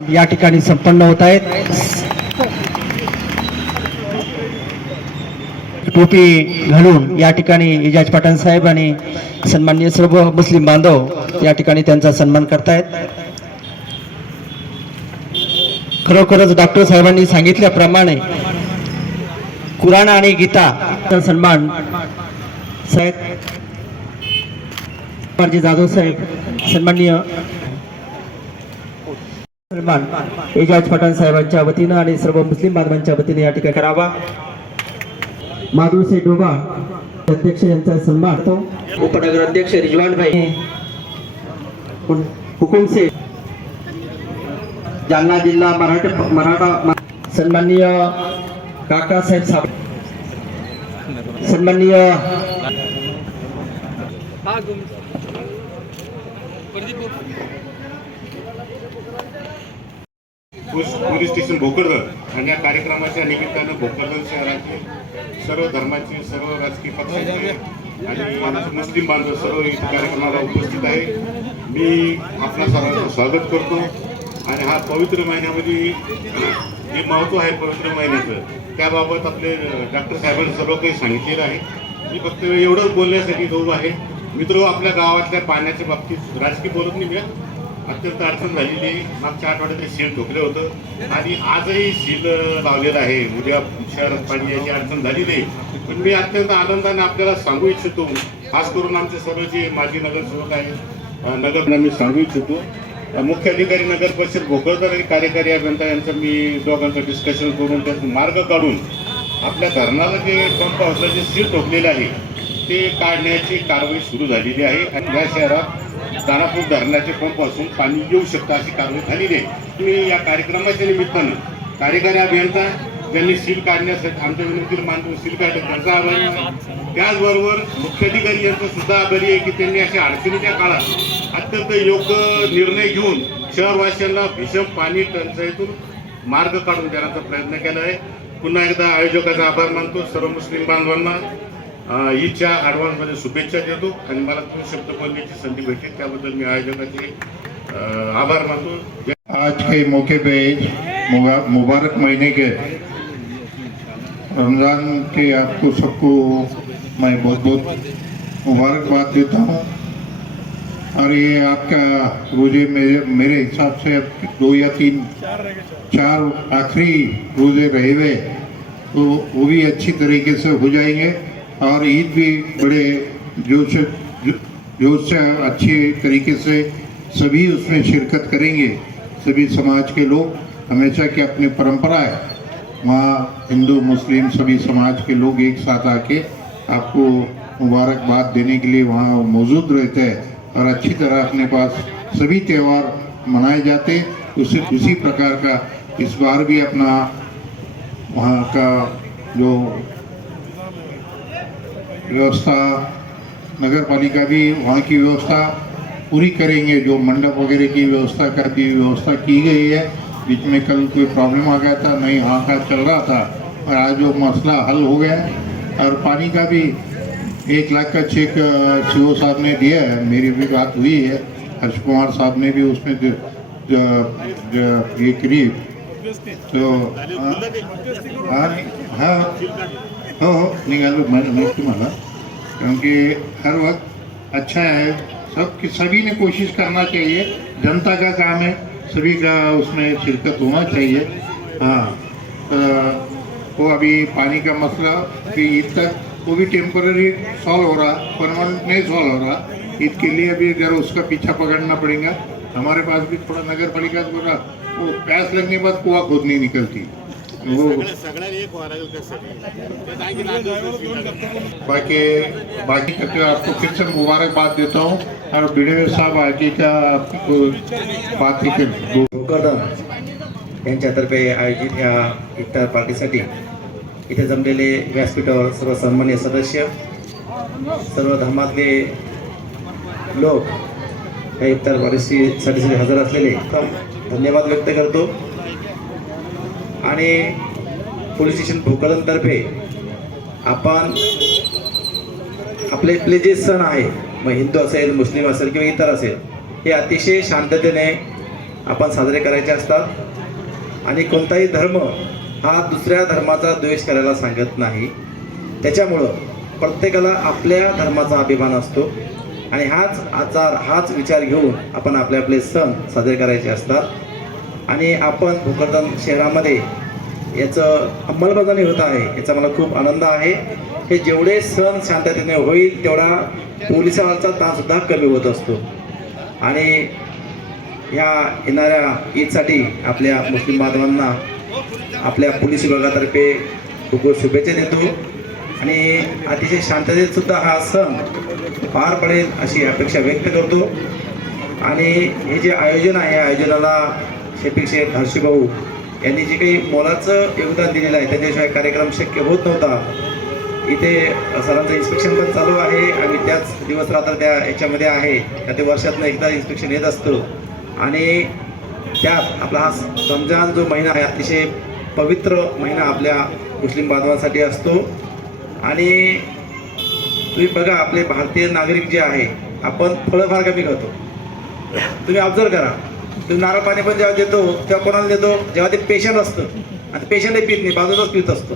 या ठिकाणी संपन्न होत आहेत. टोपी घालून या ठिकाणी इजाज पाटण साहेब आणि सन्माननीय सर्व मुस्लिम बांधव या ठिकाणी त्यांचा सन्मान करतायत. खरोखरच डॉक्टर साहेबांनी सांगितल्याप्रमाणे कुराण आणि गीता सन्मान साहेब जाधव साहेब सन्माननीय एजाज पठाण साहेबांच्या वतीनं आणि सर्व मुस्लिम बांधवांच्या वतीने या ठिकाणी करावा. माधुसे डोबा अध्यक्ष यांचा सन्मान करतो. उपनगर अध्यक्ष रिजवान भाई हुकुमसे जालना जिल्हा मराठा मराठा सन्माननीय काकासाहेब साहेब सन्माननीय प्रदीप पोलीस स्टेशन भोकरदन. आणि या कार्यक्रमाच्या निमित्तानं भोकरदन शहरातले सर्व धर्माचे सर्व राजकीय पक्षाचे आणि मुस्लिम बांधव सर्व कार्यक्रमाला उपस्थित आहे. मी आपल्या सर्वांचं स्वागत करतो. आणि हा पवित्र महिन्यामध्ये जे महत्त्व आहे पवित्र महिन्याचं. त्याबाबत आपले डॉक्टर साहेबांनी सर्व काही सांगितलेलं आहे. मी फक्त एवढंच बोलण्यासाठी जाऊ आहे. मित्र आपल्या गावातल्या पाण्याच्या बाबतीत राजकीय बोलत नाही मी अत्यंत अडचण झालेली. आहे मागच्या आठवड्यात ते सील ठोकलं होतं. आणि आजही सील लावलेलं आहे. उद्या शहरात पाणी याची अडचण झालेली आहे. पण मी अत्यंत आनंदाने आपल्याला सांगू इच्छितो. खास करून आमचे सर्व जे माजी नगरसेवक आहे अं, नगर मी सांगू इच्छितो. मुख्य अधिकारी नगर परिषद भोकरदर आणि कार्यकारी अभियंता यांचं मी दोघांचं डिस्कशन करून त्यातून मार्ग काढून आपल्या धरणाला जे पंप हाऊसला जे सील ठोकलेलं आहे ते काढण्याची कारवाई सुरू झालेली आहे. आणि या शहरात दारापूर धरणाचे पंप असून पाणी येऊ शकतं अशी कारवाई झालेली आहे. तुम्ही या कार्यक्रमाच्या निमित्तानं कार्यकारी अभियंता ज्यांनी सील काढण्यासाठी आमच्या विनंतीला मानतो सील काढलं त्यांचा आभारी आहे. त्याचबरोबर मुख्याधिकारी यांचा सुद्धा आभारी आहे की त्यांनी अशा अडचणीच्या काळात अत्यंत योग्य निर्णय घेऊन शहरवासियांना भीषण पाणी टंचाईतून मार्ग काढून देण्याचा प्रयत्न केला आहे. पुन्हा एकदा आयोजकाचा आभार मानतो. सर्व मुस्लिम बांधवांना ईदच्या ॲडव्हान्समध्ये शुभेच्छा देतो आणि मला दोन शब्द बोलण्याची संधी भेटेल. त्याबद्दल मी आयोजकाचे आभार मानतो. आज के मौके पे मुबारक महीने के रमज़ान के आपको सबको मैं बहुत बहुत मुबारकबाद देता हूँ। और ये आपका रोज़े मेरे मेरे हिसाब से अब दो या तीन, चार आखिरी रोज़े रहे हुए तो वो भी अच्छी तरीके से हो जाएँगे। और ईद भी बड़े जोश जोश से अच्छी तरीके से सभी उसमें शिरकत करेंगे। सभी समाज के लोग, हमेशा की अपनी परंपरा है। वहाँ हिंदू, मुस्लिम सभी समाज के लोग एक साथ आके आपको मुबारकबाद देने के लिए वहाँ मौजूद रहते हैं और अच्छी तरह अपने पास सभी त्यौहार मनाए जाते उसी उसी प्रकार का इस बार भी अपना वहाँ का जो व्यवस्था नगर पालिका भी वहाँ की व्यवस्था पूरी करेंगे जो मंडप वगैरह की व्यवस्था का भी व्यवस्था की गई है बीच में कल कोई प्रॉब्लम आ गया था नहीं वहाँ का चल रहा था और आज वो मसला हल हो गया और पानी का भी एक लाख का चेक सीओ साहब ने दिया है मेरी भी बात हुई है हर्ष कुमार साहब ने भी उसमें ज, ज, ज, ये करी तो हाँ हाँ हाँ हो हो निघालो मैं मैं तुम्हारा क्योंकि हर वक्त अच्छा है सब सभी ने कोशिश करना चाहिए. जनता का काम है सभी का उसमें शिरकत होना चाहिए. हाँ तो वो अभी पानी का मसला कि ईद तक वो भी टेंपररी सॉल्व हो रहा परमानेंट नहीं सॉल्व हो रहा. ईद के लिए अभी अगर उसका पीछा पकड़ना पड़ेगा हमारे पास भी थोड़ा नगर पालिका थोड़ा वो प्यास लगने के बाद कुआ खुद नहीं निकलती. बाकी बाकी करते आपको फिर से मुबारकबाद देता हूँ। और बीडे साहब आगे का बात ही यांच्यातर्फे आयोजित या इफ्तार पार्टीसाठी इथे जमलेले व्यासपीठावर सर्व सन्मान्य सदस्य सर्व धर्मातले लोक या इफ्तार पार्टीसाठी हजर असलेले धन्यवाद व्यक्त करतो. आणि पोलीस स्टेशन भोकरदनतर्फे आपण आपले आपले जे सण आहे मग हिंदू असेल मुस्लिम असेल किंवा इतर असेल हे अतिशय शांततेने आपण साजरे करायचे असतात. आणि कोणताही धर्म हा दुसऱ्या धर्माचा द्वेष करायला सांगत नाही. त्याच्यामुळं प्रत्येकाला आपल्या धर्माचा अभिमान असतो. आणि हाच आचार हाच विचार घेऊन आपण आपले आपले सण साजरे करायचे असतात. आणि आपण भोकरदन शहरामध्ये याचं अंमलबजावणी होत आहे याचा मला खूप आनंद आहे. हे जेवढे सण शांततेने होईल तेवढा पोलिसांचा ताणसुद्धा कमी होत असतो. आणि ह्या येणाऱ्या ईदसाठी आपल्या मुस्लिम बांधवांना आपल्या पोलीस विभागातर्फे खूप खूप शुभेच्छा देतो. आणि अतिशय शांततेतसुद्धा हा सण पार पडेल अशी अपेक्षा व्यक्त करतो. आणि हे जे आयोजन आहे या आयोजनाला शफिक शेख हर्षी भाऊ यांनी जे काही मोलाचं योगदान दिलेलं आहे त्याच्याशिवाय कार्यक्रम शक्य होत नव्हता. इथे सरांचं इन्स्पेक्शन पण चालू आहे आम्ही त्याच दिवस रात्र त्या याच्यामध्ये आहे. त्या ते वर्षातनं एकदा इन्स्पेक्शन येत असतो. आणि त्यात आपला हा रमजान जो महिना आहे अतिशय पवित्र महिना आपल्या मुस्लिम बांधवांसाठी असतो. आणि तुम्ही बघा आपले भारतीय नागरिक जे आहे आपण फळं फार कमी करतो तुम्ही ऑब्झर्व करा. नारळ पाणी पण जेव्हा देतो तेव्हा कोणाला देतो? जेव्हा ते पेशंट असतं. आणि पेशंटही पित नाही बाजूलाच पित असतो.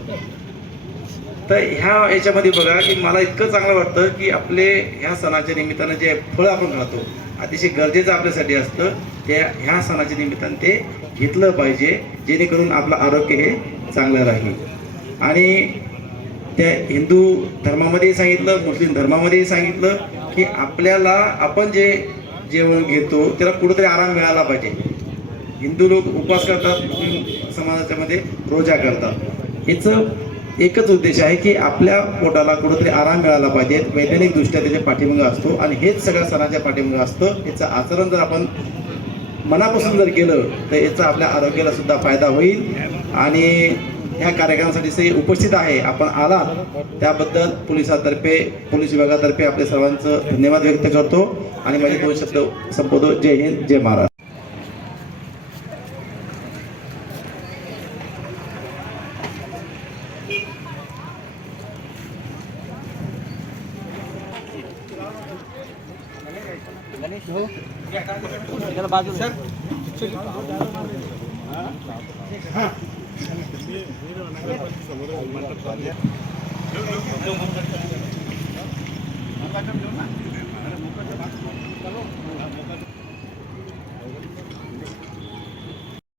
तर ह्या याच्यामध्ये बघा की मला इतकं चांगलं वाटतं की आपले ह्या सणाच्या निमित्तानं जे फळं आपण खातो अतिशय गरजेचं आपल्यासाठी असतं त्या ह्या सणाच्या निमित्तानं ते घेतलं पाहिजे जेणेकरून आपलं आरोग्य हे चांगलं राहील. आणि त्या हिंदू धर्मामध्येही सांगितलं मुस्लिम धर्मामध्येही सांगितलं की आपल्याला आपण जे जेवण घेतो त्याला कुठेतरी आराम मिळाला पाहिजे. हिंदू लोक उपवास करतात मुस्लिम समाजाच्यामध्ये रोजा करतात. याचं एकच उद्देश आहे की आपल्या पोटाला कुठेतरी आराम मिळाला पाहिजे. वैज्ञानिक दृष्ट्या त्याच्या पाठिंबा असतो आणि हेच सगळ्या सणाच्या पाठीमागं असतं. याचं आचरण जर आपण मनापासून जर केलं तर याचा आपल्या आरोग्याला सुद्धा फायदा होईल. आणि ह्या कार्यक्रमासाठी उपस्थित आहे. आपण आलात. त्याबद्दल पोलिसातर्फे पोलीस विभागातर्फे आपल्या सर्वांचं धन्यवाद व्यक्त करतो. आणि माझे दोन शब्द संबोधो जय हिंद जय महाराज हो. बाजू Thank you.